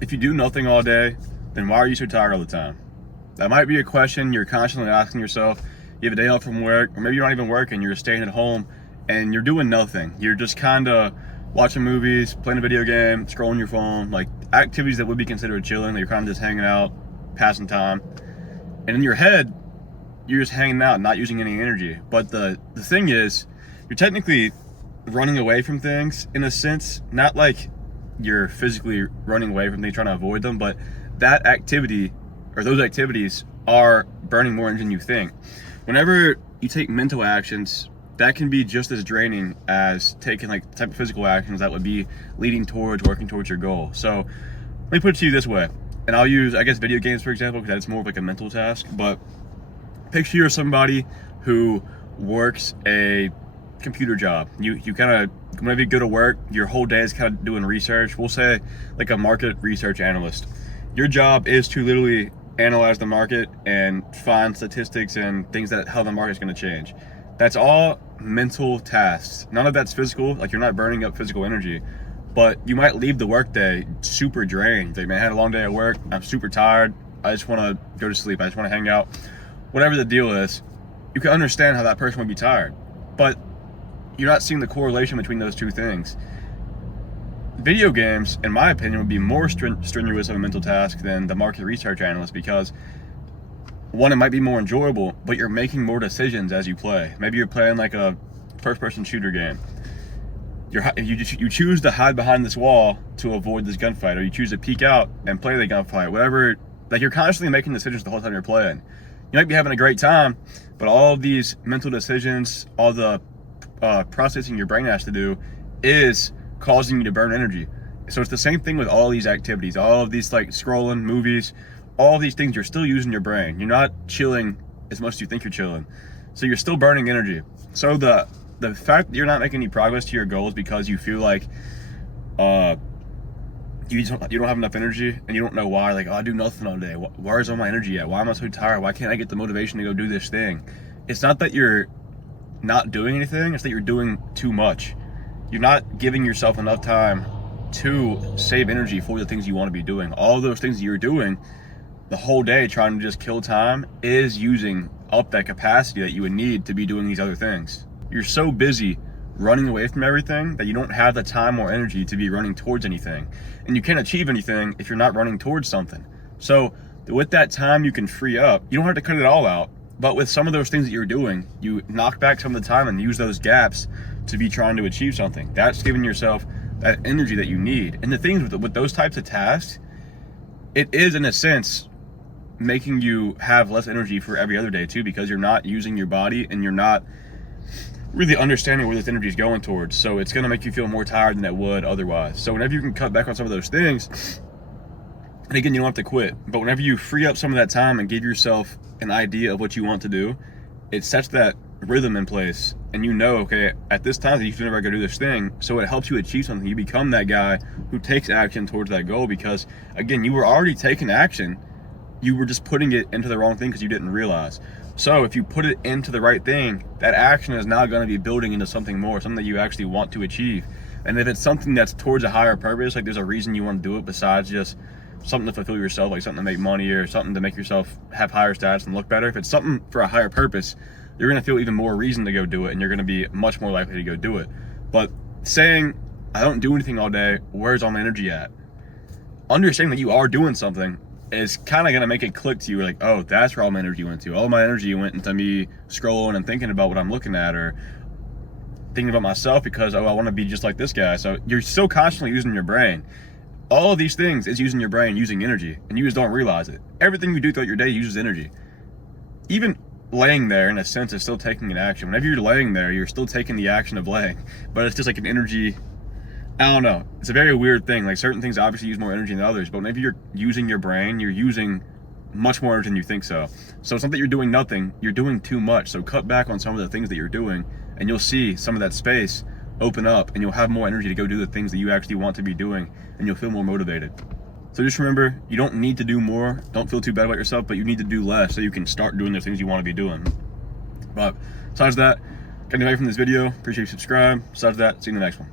If you do nothing all day, then why are you so tired all the time? That might be a question you're constantly asking yourself. You have a day off from work, or maybe you're not even working, you're staying at home and you're doing nothing. You're just kind of watching movies, playing a video game, scrolling your phone, like activities that would be considered chilling, that you're kind of just hanging out, passing time. And in your head, you're just hanging out, not using any energy. But the thing is, you're technically running away from things in a sense, not like you're physically running away from things, trying to avoid them, but that activity or those activities are burning more energy than you think. Whenever you take mental actions, that can be just as draining as taking like the type of physical actions that would be leading towards working towards your goal. So let me put it to you this way, and I'll use, I guess, video games for example, because that's more of like a mental task. But picture you're somebody who works a computer job. You kind of, whenever you go to work, your whole day is kind of doing research. We'll say like a market research analyst. Your job is to literally analyze the market and find statistics and things that how the market's going to change. That's all mental tasks. None of that's physical. Like, you're not burning up physical energy, but you might leave the workday super drained. Like, man, I had a long day at work. I'm super tired. I just want to go to sleep. I just want to hang out. Whatever the deal is, you can understand how that person would be tired, but you're not seeing the correlation between those two things. Video games, in my opinion, would be more strenuous of a mental task than the market research analyst, because one, it might be more enjoyable, but you're making more decisions as you play. Maybe you're playing like a first-person shooter game. You choose to hide behind this wall to avoid this gunfight, or you choose to peek out and play the gunfight. Whatever, like, you're constantly making decisions the whole time you're playing. You might be having a great time, but all of these mental decisions, all the processing your brain has to do, is causing you to burn energy. So it's the same thing with all these activities, all of these, like scrolling, movies, all these things. You're still using your brain. You're not chilling as much as you think you're chilling. So you're still burning energy. So the fact that you're not making any progress to your goals because you feel like you don't have enough energy, and you don't know why. Like, oh, I do nothing all day. Where's all my energy at? Why am I so tired? Why can't I get the motivation to go do this thing? It's not that you're not doing anything, it's that you're doing too much. You're not giving yourself enough time to save energy for the things you want to be doing. All of those things that you're doing the whole day trying to just kill time is using up that capacity that you would need to be doing these other things. You're so busy running away from everything that you don't have the time or energy to be running towards anything. And you can't achieve anything if you're not running towards something. So with that time you can free up, you don't have to cut it all out, but with some of those things that you're doing, you knock back some of the time and use those gaps to be trying to achieve something. That's giving yourself that energy that you need. And the things with those types of tasks, it is in a sense making you have less energy for every other day too, because you're not using your body and you're not really understanding where this energy is going towards. So it's going to make you feel more tired than it would otherwise. So whenever you can cut back on some of those things, and again, you don't have to quit, but whenever you free up some of that time and give yourself an idea of what you want to do, it sets that rhythm in place, and you know, okay, at this time that you should never go do this thing. So it helps you achieve something. You become that guy who takes action towards that goal, because again, you were already taking action. You were just putting it into the wrong thing because you didn't realize. So if you put it into the right thing, that action is now going to be building into something more, something that you actually want to achieve. And if it's something that's towards a higher purpose, like there's a reason you want to do it besides just something to fulfill yourself, like something to make money or something to make yourself have higher stats and look better. If it's something for a higher purpose, you're going to feel even more reason to go do it, and you're going to be much more likely to go do it. But saying, I don't do anything all day, where's all my energy at? Understanding that you are doing something is kind of going to make it click to you. Like, oh, that's where all my energy went to. All my energy went into me scrolling and thinking about what I'm looking at, or thinking about myself because, oh, I want to be just like this guy. So you're still constantly using your brain. All of these things is using your brain, using energy, and you just don't realize it. Everything you do throughout your day uses energy. Even laying there, in a sense, is still taking an action. Whenever you're laying there, you're still taking the action of laying, but it's just like an energy. I don't know. It's a very weird thing. Like, certain things obviously use more energy than others, but maybe you're using your brain, you're using much more energy than you think so. So it's not that you're doing nothing, you're doing too much. So cut back on some of the things that you're doing, and you'll see some of that space open up, and you'll have more energy to go do the things that you actually want to be doing, and you'll feel more motivated. So just remember, you don't need to do more. Don't feel too bad about yourself, but you need to do less so you can start doing the things you want to be doing. But besides that, got any value from this video? Appreciate you subscribe. Besides that, see you in the next one.